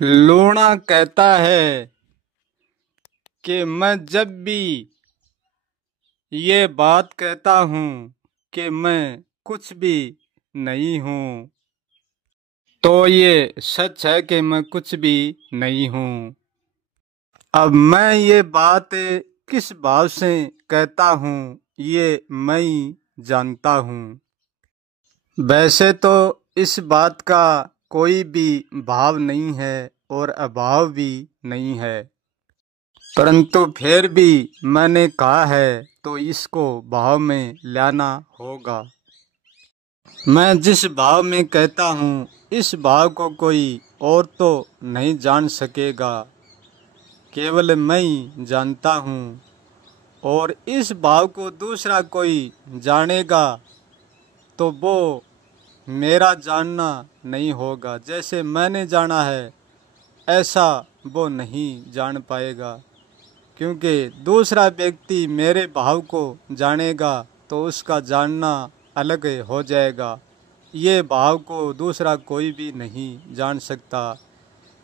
लूणा कहता है कि मैं जब भी ये बात कहता हूँ कि मैं कुछ भी नहीं हूँ, तो ये सच है कि मैं कुछ भी नहीं हूँ। अब मैं ये बात किस भाव से कहता हूँ, ये मैं ही जानता हूँ। वैसे तो इस बात का कोई भी भाव नहीं है और अभाव भी नहीं है, परंतु फिर भी मैंने कहा है तो इसको भाव में लाना होगा। मैं जिस भाव में कहता हूँ इस भाव को कोई और तो नहीं जान सकेगा, केवल मैं ही जानता हूँ। और इस भाव को दूसरा कोई जानेगा तो वो मेरा जानना नहीं होगा। जैसे मैंने जाना है ऐसा वो नहीं जान पाएगा, क्योंकि दूसरा व्यक्ति मेरे भाव को जानेगा तो उसका जानना अलग हो जाएगा। ये भाव को दूसरा कोई भी नहीं जान सकता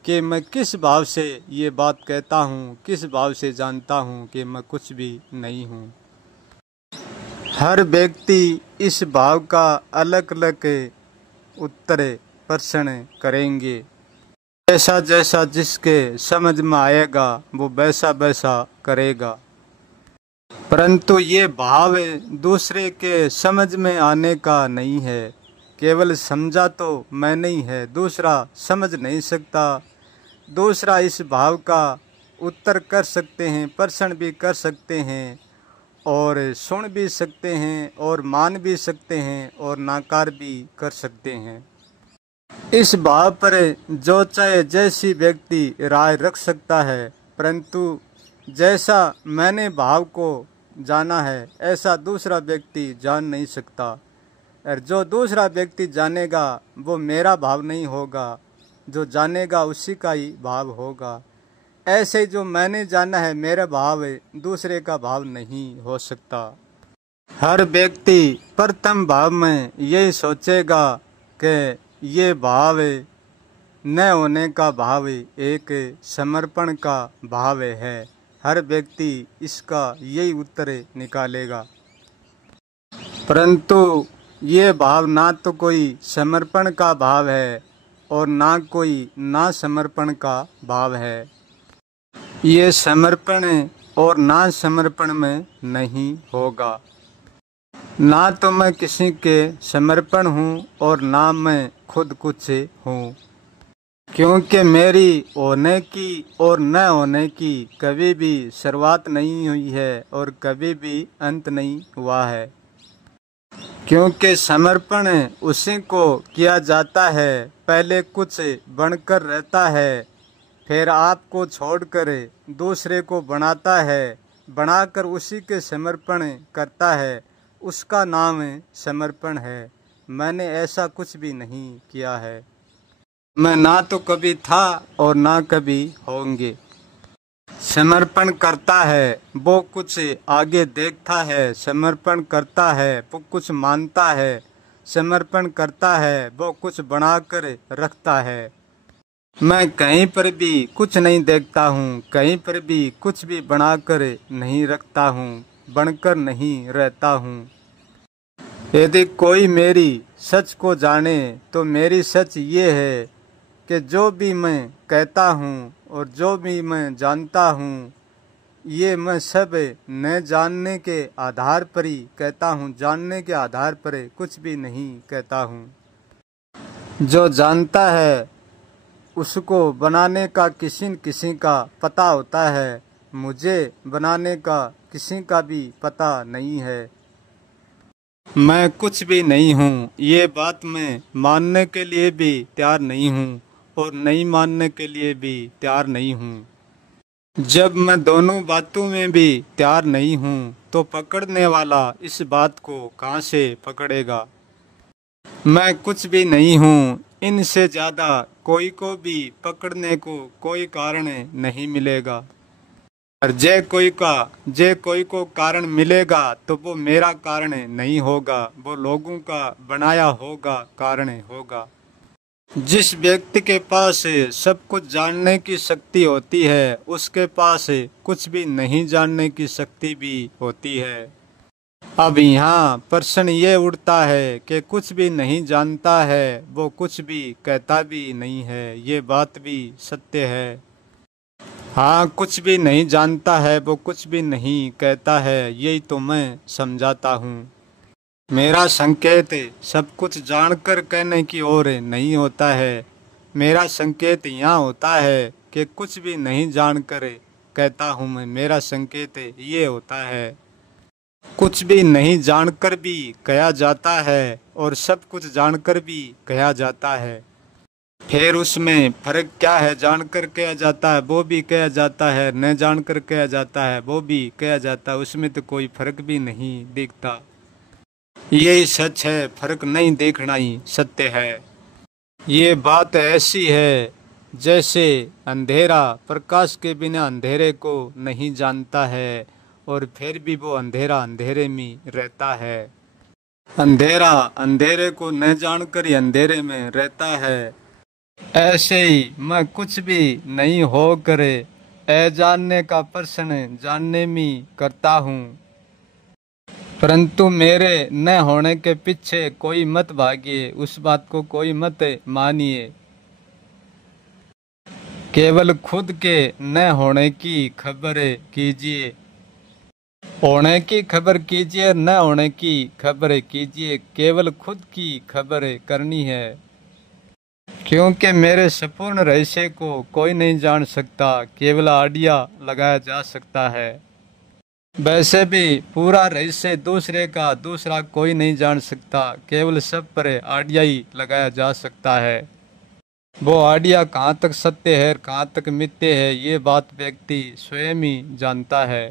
कि मैं किस भाव से ये बात कहता हूँ, किस भाव से जानता हूँ कि मैं कुछ भी नहीं हूँ। हर व्यक्ति इस भाव का अलग अलग उत्तर प्रश्न करेंगे। जैसा जैसा जिसके समझ में आएगा वो वैसा वैसा करेगा, परंतु ये भाव दूसरे के समझ में आने का नहीं है। केवल समझा तो मैंने ही है, दूसरा समझ नहीं सकता। दूसरा इस भाव का उत्तर कर सकते हैं, प्रश्न भी कर सकते हैं और सुन भी सकते हैं और मान भी सकते हैं और नाकार भी कर सकते हैं। इस भाव पर जो चाहे जैसी व्यक्ति राय रख सकता है, परंतु जैसा मैंने भाव को जाना है ऐसा दूसरा व्यक्ति जान नहीं सकता। और जो दूसरा व्यक्ति जानेगा वो मेरा भाव नहीं होगा, जो जानेगा उसी का ही भाव होगा। ऐसे जो मैंने जाना है मेरा भाव दूसरे का भाव नहीं हो सकता। हर व्यक्ति प्रथम भाव में यही सोचेगा कि ये भाव न होने का भाव एक समर्पण का भाव है। हर व्यक्ति इसका यही उत्तर निकालेगा, परंतु ये भाव ना तो कोई समर्पण का भाव है और ना कोई ना समर्पण का भाव है। ये समर्पण और ना समर्पण में नहीं होगा। ना तो मैं किसी के समर्पण हूँ और ना मैं खुद कुछ हूँ, क्योंकि मेरी होने की और न होने की कभी भी शुरुआत नहीं हुई है और कभी भी अंत नहीं हुआ है। क्योंकि समर्पण उसी को किया जाता है, पहले कुछ बनकर रहता है, फिर आपको छोड़कर दूसरे को बनाता है, बनाकर उसी के समर्पण करता है, उसका नाम समर्पण है। मैंने ऐसा कुछ भी नहीं किया है। मैं ना तो कभी था और ना कभी होंगे। समर्पण करता है वो कुछ आगे देखता है, समर्पण करता है वो कुछ मानता है, समर्पण करता है वो कुछ बनाकर रखता है। मैं कहीं पर भी कुछ नहीं देखता हूँ, कहीं पर भी कुछ भी बनाकर नहीं रखता हूँ, बनकर नहीं रहता हूँ। यदि कोई मेरी सच को जाने तो मेरी सच ये है कि जो भी मैं कहता हूँ और जो भी मैं जानता हूँ, ये मैं सब न जानने के आधार पर ही कहता हूँ, जानने के आधार पर कुछ भी नहीं कहता हूँ। जो जानता है उसको बनाने का किसी न किसी का पता होता है, मुझे बनाने का किसी का भी पता नहीं है। मैं कुछ भी नहीं हूँ, ये बात मैं मानने के लिए भी तैयार नहीं हूँ और नहीं मानने के लिए भी तैयार नहीं हूँ। जब मैं दोनों बातों में भी तैयार नहीं हूँ तो पकड़ने वाला इस बात को कहाँ से पकड़ेगा। मैं कुछ भी नहीं हूँ, इनसे ज़्यादा कोई को भी पकड़ने को कोई कारण नहीं मिलेगा। और जे कोई को कारण मिलेगा तो वो मेरा कारण नहीं होगा, वो लोगों का बनाया होगा कारण होगा। जिस व्यक्ति के पास सब कुछ जानने की शक्ति होती है, उसके पास कुछ भी नहीं जानने की शक्ति भी होती है। अब यहाँ प्रश्न ये उठता है कि कुछ भी नहीं जानता है वो कुछ भी कहता भी नहीं है। ये बात भी सत्य है। हाँ, कुछ भी नहीं जानता है वो कुछ भी नहीं कहता है, यही तो मैं समझाता हूँ। मेरा संकेत सब कुछ जानकर कहने की ओर नहीं होता है। मेरा संकेत यहाँ होता है कि कुछ भी नहीं जानकर कहता हूँ मैं। मेरा संकेत ये होता है, कुछ भी नहीं जानकर भी कहा जाता है और सब कुछ जानकर भी कहा जाता है। फिर उसमें फर्क क्या है? जानकर कहा जाता है वो भी कहा जाता है, न जानकर कहा जाता है वो भी कहा जाता है। उसमें तो कोई फर्क भी नहीं दिखता। यही सच है, फर्क नहीं देखना ही सत्य है। ये बात ऐसी है जैसे अंधेरा प्रकाश के बिना अंधेरे को नहीं जानता है और फिर भी वो अंधेरा अंधेरे में रहता है। अंधेरा अंधेरे को न जानकर ही अंधेरे में रहता है। ऐसे ही मैं कुछ भी नहीं हो करे अजानने का प्रश्न जानने में करता हूँ, परंतु मेरे न होने के पीछे कोई मत भागिए, उस बात को कोई मत मानिए। केवल खुद के न होने की खबर कीजिए। होने की खबर कीजिए, न होने की खबर कीजिए। केवल खुद की खबर करनी है, क्योंकि मेरे संपूर्ण रहस्य को कोई नहीं जान सकता, केवल आइडिया लगाया जा सकता है। वैसे भी पूरा रहस्य दूसरे का दूसरा कोई नहीं जान सकता, केवल सब पर आइडिया ही लगाया जा सकता है। वो आइडिया कहाँ तक सत्य है, कहाँ तक मिथ्या है, ये बात व्यक्ति स्वयं ही जानता है।